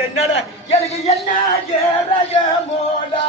என்னடா எனக்கு என்ன மோடா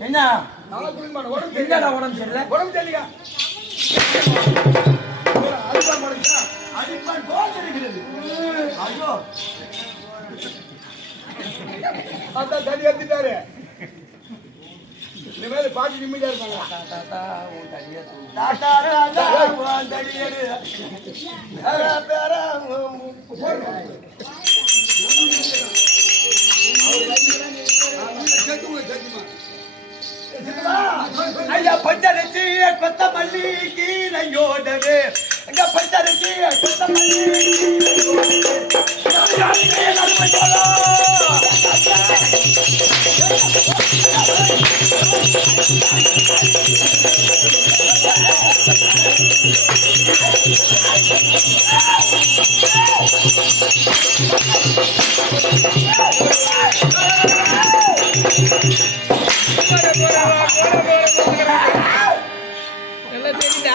என்ன உடம்பு சரியில்லை உடம்பு சரியா ஐயோ அதான் தடி எடுத்துட்டாரு இந்த மாதிரி பாட்டு நிம்மதியா இருப்பாங்க ஐயா பஞ்சரிச்சி கொத்தமல்லி கீரையோடவே அங்க பஞ்சரிச்சி கொத்தமல்லி நல்லா தெரியுதா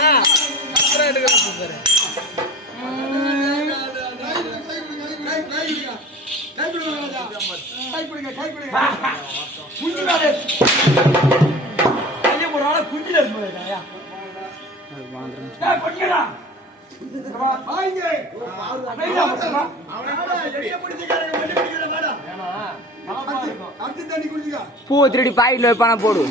பூ திருடி பாக்கெட்ல வைப்பான போடு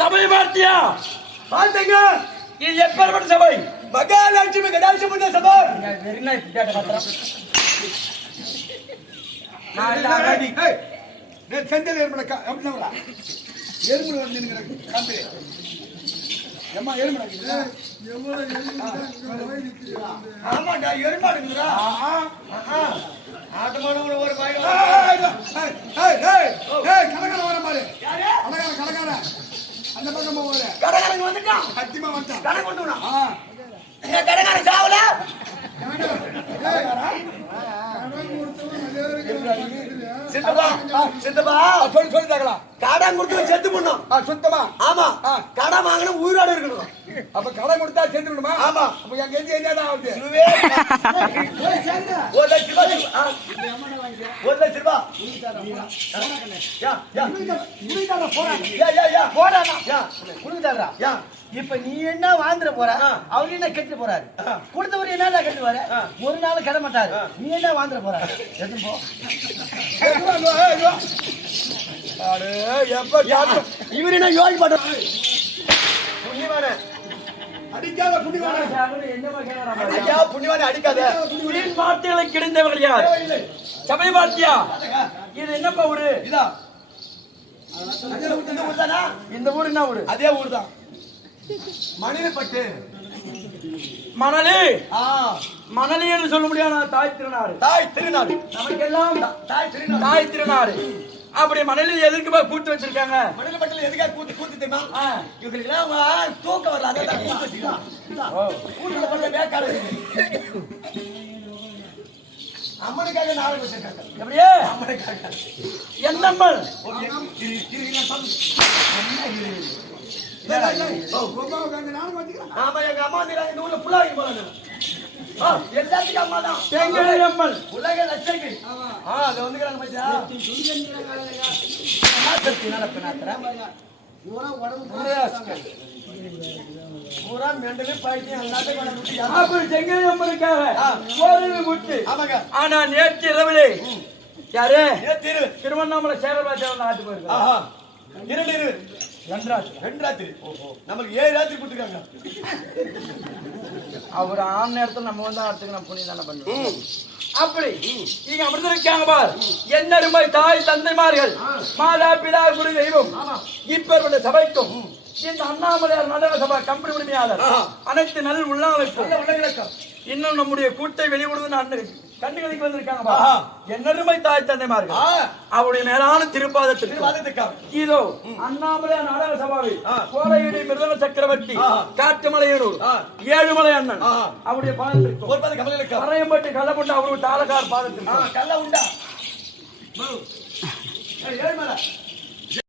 சபை பார்த்தியா பார்த்தங்க இது எப்பேற்பட்ட சபை மகாலட்சுமி கடாட்சமுள்ள சபை செந்தில் எருமடா எருமலை வந்து காம்பி எம்மா எருமடா ஆமாண்டா எருமாடுங்களா ஆட்டமான ஒரு பாய் கலகார வர மாதிரி கலகார அந்த பக்கமா போற கடகாரங்க வந்துட்டான் சத்தியமா வந்துட்டான் கடை கொண்டு வா கடகாரன் சாவல சித்தப்பா சித்தப்பா சொல்லி தாக்கலாம். கடன் கொடுத்து செத்து பண்ணும். சுத்தமா ஆமா கடன் வாங்கணும் உயிரோடு இருக்கணும். அப்ப கடன் கொடுத்தா சேர்த்துக்கணுமா? ஆமா. அப்ப எங்க எது என்னதான் ஆகுது? சிலுவே. 1,00,000 ரூபாய். 1,00,000 ரூபாய். யா யா குடிதாடா போடா. யா போடாடா. யா குடுத்தாரா யா இப்ப நீ என்ன வாழ்ந்துட போற அவரு என்ன கெட்டு போறாரு கொடுத்தவரு என்ன கட்டுவாரு ஒரு நாள் கிட மாட்டாரு நீ என்ன வாழ்ந்துட போறாரு எடுத்து போ அடே எப்ப கேட்ட இவரு என்ன யோகி பண்றாரு? புண்ணியவான அடிக்காத புடிவானே. ஐயா புண்ணியவான அடிக்காத. வீண் வார்த்தைகளை கிடைந்தவர்கள் யார் சபை வார்த்தையா இது என்னப்பா ஊரு இதா இந்த ஊர் தானா? இந்த ஊர் என்ன ஊரு அதே ஊர் தான். மணிலப்பட்டு. மணலி ஆ மணலி என்று சொல்ல முடியாத தாய் திருநாடு தாய் திருநாடு. நமக்கெல்லாம் தாய் திருநாடு. தாய் திருநாடு அப்படி மணலில் எதுக்கு போய் கூட்டு வச்சிருக்காங்க மணிலப்பட்டுல எதுக்காக கூத்து தெரியுமா? இவங்களுக்கு எல்லாம் தூக்கம் வரல அதான் கூத்து வச்சுக்கலாம். கூட்டுல பண்ண வேக்காடு. அம்மனுக்காக நாளைக்கு வச்சிருக்காங்க. எப்படியே அம்மனுக்காக என்னம்மல் ஆமா எங்க அம்மா வந்து இந்த ஊர்ல புள்ளாரி போறாங்க. எல்லாத்துக்கும் அம்மா தான். செங்கலை அம்மன் உலக லட்சங்கள். அது வந்துக்கிறாங்க பத்தியா? பூரா மெண்டலு பைத்தியம் எல்லாத்தையும் கொண்டு விட்டு யாரு? அப்படி செங்கலை அம்மனுக்காக கோவில் விட்டு ஆமாங்க. ஆனா நேற்று இரவிலே யாரு திரு திருவண்ணாமலை சேகர்பாஜாவில் நாட்டு போயிருக்காங்க ஆஹா இரண்டு இரு ரெண்டு ராத்திரி. நமக்கு 7 ராத்திரி கொடுத்துருக்காங்க. அவர் ஆண் நேரத்தில் நம்ம வந்து அடுத்துக்கு நம்ம புண்ணியம் தானே பண்ணுவோம் அப்படி நீங்க அப்படிதான் இருக்காங்க பார் என்ன ரூபாய் தாய் தந்தைமார்கள் மாதா பிதா குரு தெய்வம் இப்பேற்பட்ட சபைக்கும் இந்த அண்ணாமலையார் நடன சபை கம்பெனி உரிமையாளர் அனைத்து நல் உள்ளாமைக்கும் இன்னும் நம்முடைய கூட்டை வெளிவிடுவது அண்ணன் கண்ணுகளுக்கு வந்திருக்காங்க பார் என்ன ரூபாய் தாய் தந்தைமார்கள் அவருடைய மேலான திருப்பாதத்திற்கு இதோ அண்ணாமலையார் நாடக சபாவில் கோரையடி மிருதங்க சக்கரவர்த்தி காட்டுமலையூர் ஏழுமலை அண்ணன் அவருடைய பாதத்திற்கு அரையம்பட்டி கள்ளப்பட்டு அவருடைய தாலகார் பாதத்திற்கு கல்ல உண்டா ஏழுமலை